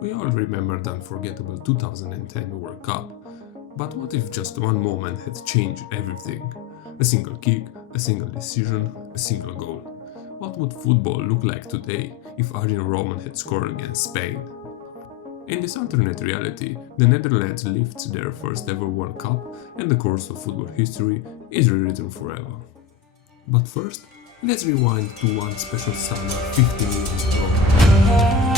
We all remember the unforgettable 2010 World Cup, but what if just one moment had changed everything? A single kick, a single decision, a single goal. What would football look like today if Arjen Robben had scored against Spain? In this alternate reality, the Netherlands lifts their first ever World Cup and the course of football history is rewritten forever. But first, let's rewind to one special summer 15 years ago.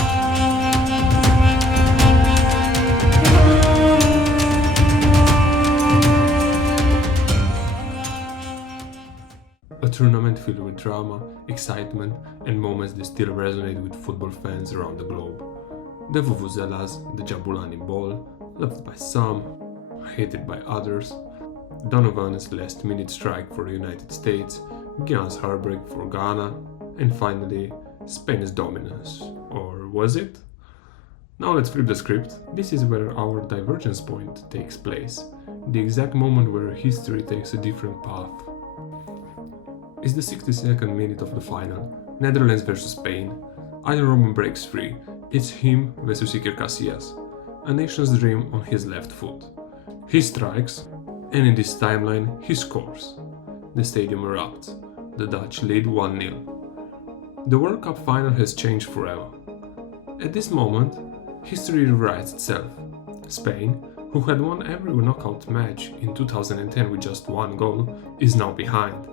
A tournament filled with drama, excitement, and moments that still resonate with football fans around the globe. The Vuvuzelas, the Jabulani ball, loved by some, hated by others, Donovan's last-minute strike for the United States, Gyan's heartbreak for Ghana, and finally, Spain's dominance. Or was it? Now let's flip the script. This is where our divergence point takes place, the exact moment where history takes a different path. It's the 62nd minute of the final, Netherlands vs Spain. Arjen Robben breaks free. It's him versus Iker Casillas, a nation's dream on his left foot. He strikes, and in this timeline, he scores. The stadium erupts. The Dutch lead 1-0. The World Cup final has changed forever. At this moment, history rewrites itself. Spain, who had won every knockout match in 2010 with just one goal, is now behind.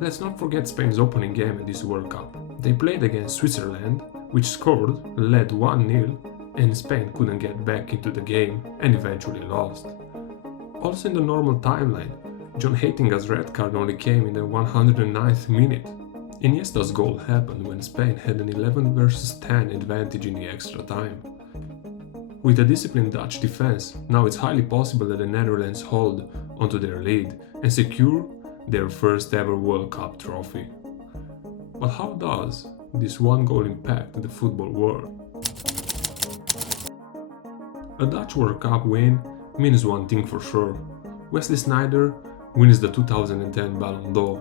Let's not forget Spain's opening game at this World Cup. They played against Switzerland, which scored, led 1-0, and Spain couldn't get back into the game and eventually lost. Also in the normal timeline, John Heitinga's red card only came in the 109th minute. Iniesta's goal happened when Spain had an 11 vs 10 advantage in the extra time. With a disciplined Dutch defense, now it's highly possible that the Netherlands hold onto their lead and secure their first ever World Cup trophy. But how does this one goal impact the football world? A Dutch World Cup win means one thing for sure. Wesley Sneijder wins the 2010 Ballon d'Or.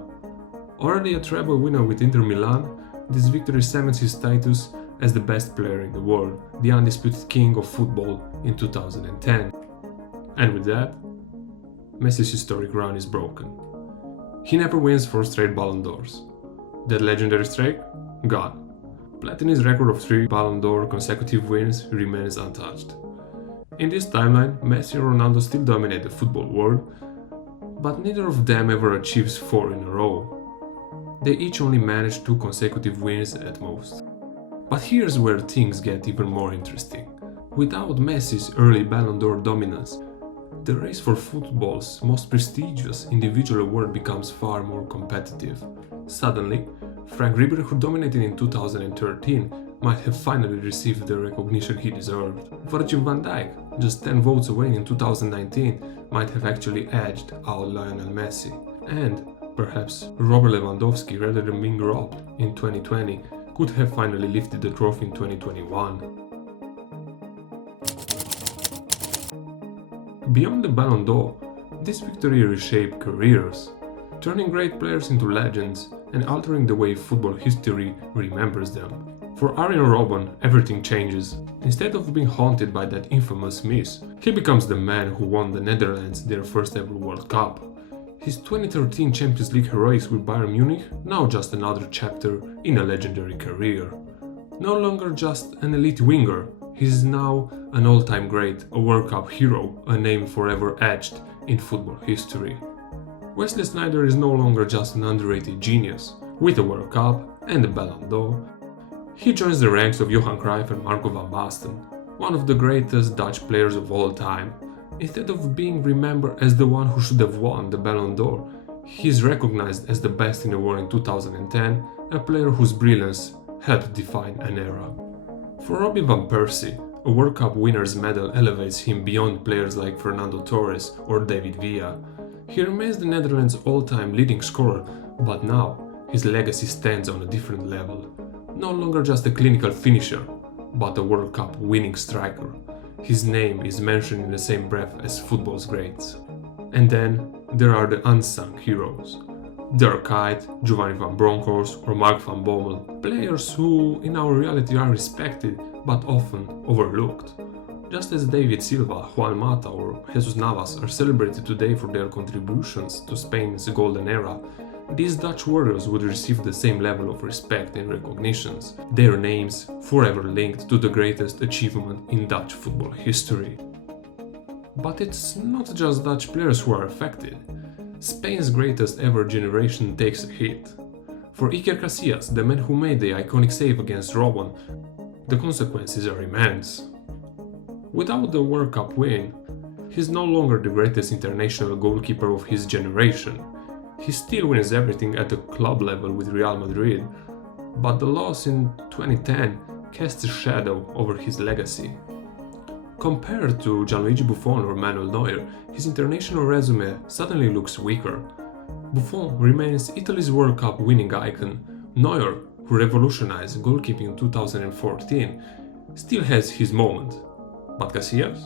Already a treble winner with Inter Milan, this victory cements his status as the best player in the world, the undisputed king of football in 2010. And with that, Messi's historic run is broken. He never wins 4 straight Ballon d'Ors. That legendary streak? Gone. Platini's record of 3 Ballon d'Or consecutive wins remains untouched. In this timeline, Messi and Ronaldo still dominate the football world, but neither of them ever achieves 4 in a row. They each only manage 2 consecutive wins at most. But here's where things get even more interesting. Without Messi's early Ballon d'Or dominance, the race for football's most prestigious individual award becomes far more competitive. Suddenly, Frank Ribery, who dominated in 2013, might have finally received the recognition he deserved. Virgil van Dijk, just 10 votes away in 2019, might have actually edged out Lionel Messi. And perhaps Robert Lewandowski, rather than being robbed in 2020, could have finally lifted the trophy in 2021. Beyond the Ballon d'Or, this victory reshaped careers, turning great players into legends and altering the way football history remembers them. For Arjen Robben, everything changes. Instead of being haunted by that infamous miss, he becomes the man who won the Netherlands their first ever World Cup. His 2013 Champions League heroics with Bayern Munich, now just another chapter in a legendary career. No longer just an elite winger, he is now an all-time great, a World Cup hero, a name forever etched in football history. Wesley Sneijder is no longer just an underrated genius. With a World Cup and a Ballon d'Or, he joins the ranks of Johan Cruyff and Marco van Basten, one of the greatest Dutch players of all time. Instead of being remembered as the one who should have won the Ballon d'Or, he is recognized as the best in the world in 2010, a player whose brilliance helped define an era. For Robin van Persie, a World Cup winner's medal elevates him beyond players like Fernando Torres or David Villa. He remains the Netherlands' all-time leading scorer, but now his legacy stands on a different level. No longer just a clinical finisher, but a World Cup winning striker. His name is mentioned in the same breath as football's greats. And then there are the unsung heroes. Dirk Kuyt, Giovanni van Bronckhorst or Mark van Bommel, players who in our reality are respected but often overlooked. Just as David Silva, Juan Mata or Jesus Navas are celebrated today for their contributions to Spain's golden era, these Dutch warriors would receive the same level of respect and recognitions, their names forever linked to the greatest achievement in Dutch football history. But it's not just Dutch players who are affected. Spain's greatest ever generation takes a hit. For Iker Casillas, the man who made the iconic save against Robben, the consequences are immense. Without the World Cup win, he's no longer the greatest international goalkeeper of his generation. He still wins everything at the club level with Real Madrid, but the loss in 2010 casts a shadow over his legacy. Compared to Gianluigi Buffon or Manuel Neuer, his international resume suddenly looks weaker. Buffon remains Italy's World Cup winning icon. Neuer, who revolutionized goalkeeping in 2014, still has his moment. But Casillas?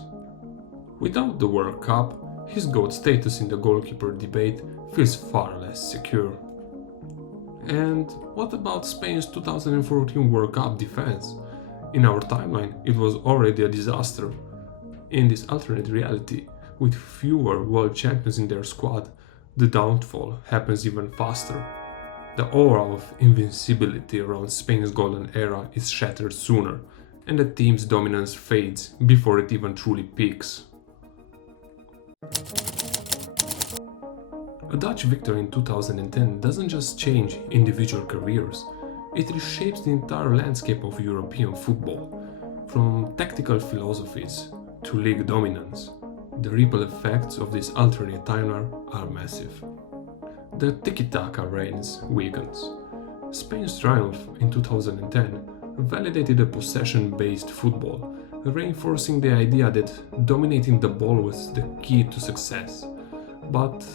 Without the World Cup, his GOAT status in the goalkeeper debate feels far less secure. And what about Spain's 2014 World Cup defense? In our timeline, it was already a disaster. In this alternate reality, with fewer world champions in their squad, the downfall happens even faster. The aura of invincibility around Spain's golden era is shattered sooner, and the team's dominance fades before it even truly peaks. A Dutch victory in 2010 doesn't just change individual careers, it reshapes the entire landscape of European football. From tactical philosophies to league dominance, the ripple effects of this alternate timeline are massive. The tiki-taka reigns weakens. Spain's triumph in 2010 validated a possession-based football, reinforcing the idea that dominating the ball was the key to success. But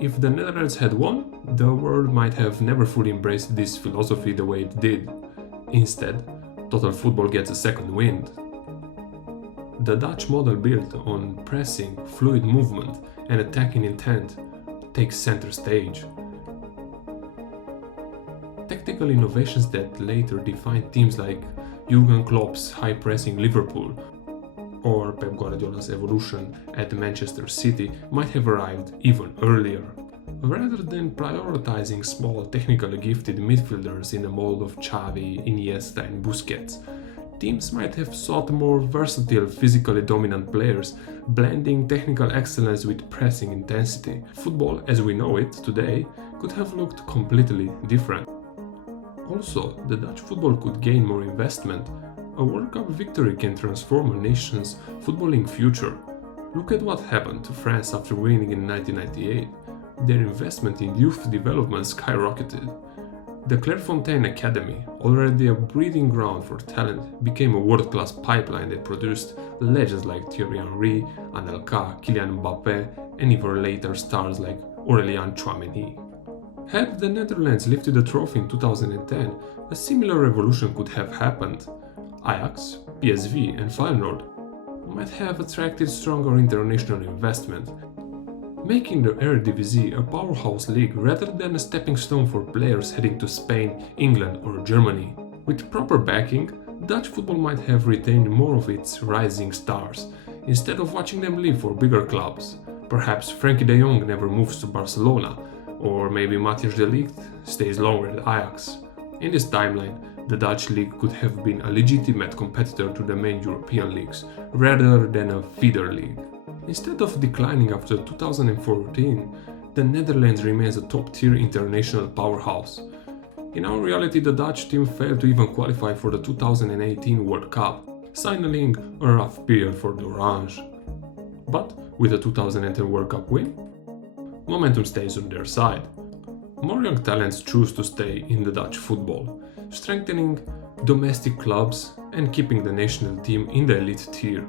if the Netherlands had won, the world might have never fully embraced this philosophy the way it did. Instead, total football gets a second wind. The Dutch model built on pressing, fluid movement, and attacking intent takes center stage. Tactical innovations that later defined teams like Jurgen Klopp's high-pressing Liverpool or Pep Guardiola's evolution at Manchester City might have arrived even earlier. Rather than prioritizing small, technically gifted midfielders in the mold of Xavi, Iniesta and Busquets, teams might have sought more versatile, physically dominant players, blending technical excellence with pressing intensity. Football, as we know it today, could have looked completely different. Also, the Dutch football could gain more investment. A World Cup victory can transform a nation's footballing future. Look at what happened to France after winning in 1998. Their investment in youth development skyrocketed. The Clairefontaine Academy, already a breeding ground for talent, became a world-class pipeline that produced legends like Thierry Henry, Anelka, Kylian Mbappé, and even later stars like Aurélien Tchouaméni. Had the Netherlands lifted the trophy in 2010, a similar revolution could have happened. Ajax, PSV and Feyenoord might have attracted stronger international investment, making the Eredivisie a powerhouse league rather than a stepping stone for players heading to Spain, England or Germany. With proper backing, Dutch football might have retained more of its rising stars, instead of watching them leave for bigger clubs. Perhaps Frenkie de Jong never moves to Barcelona, or maybe Matthijs de Ligt stays longer at Ajax. In this timeline, the Dutch league could have been a legitimate competitor to the main European leagues, rather than a feeder league. Instead of declining after 2014, the Netherlands remains a top-tier international powerhouse. In our reality, the Dutch team failed to even qualify for the 2018 World Cup, signaling a rough period for the Orange. But with the 2010 World Cup win, momentum stays on their side. More young talents choose to stay in the Dutch football, strengthening domestic clubs and keeping the national team in the elite tier.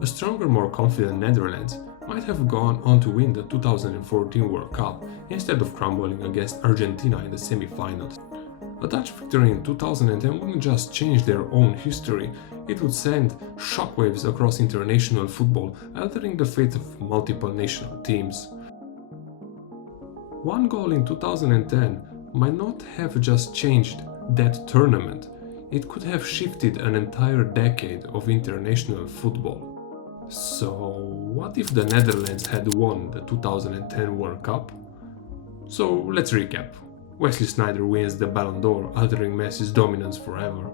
A stronger, more confident Netherlands might have gone on to win the 2014 World Cup instead of crumbling against Argentina in the semi-finals. A Dutch victory in 2010 wouldn't just change their own history, it would send shockwaves across international football, altering the fate of multiple national teams. One goal in 2010 might not have just changed that tournament, it could have shifted an entire decade of international football. So, what if the Netherlands had won the 2010 World Cup? So, let's recap. Wesley Sneijder wins the Ballon d'Or, altering Messi's dominance forever.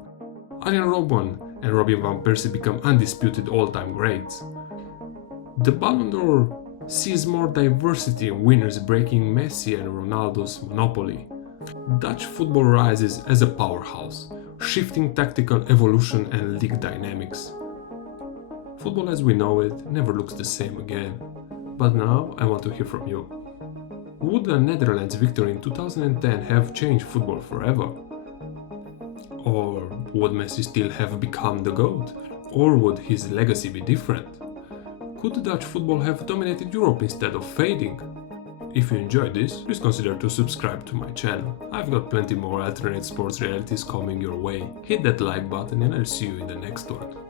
Arjen Robben and Robin van Persie become undisputed all-time greats. The Ballon d'Or sees more diversity in winners, breaking Messi and Ronaldo's monopoly. Dutch football rises as a powerhouse, shifting tactical evolution and league dynamics. Football as we know it never looks the same again. But now I want to hear from you. Would the Netherlands' victory in 2010 have changed football forever? Or would Messi still have become the GOAT? Or would his legacy be different? Could Dutch football have dominated Europe instead of fading? If you enjoyed this, please consider to subscribe to my channel. I've got plenty more alternate sports realities coming your way. Hit that like button and I'll see you in the next one.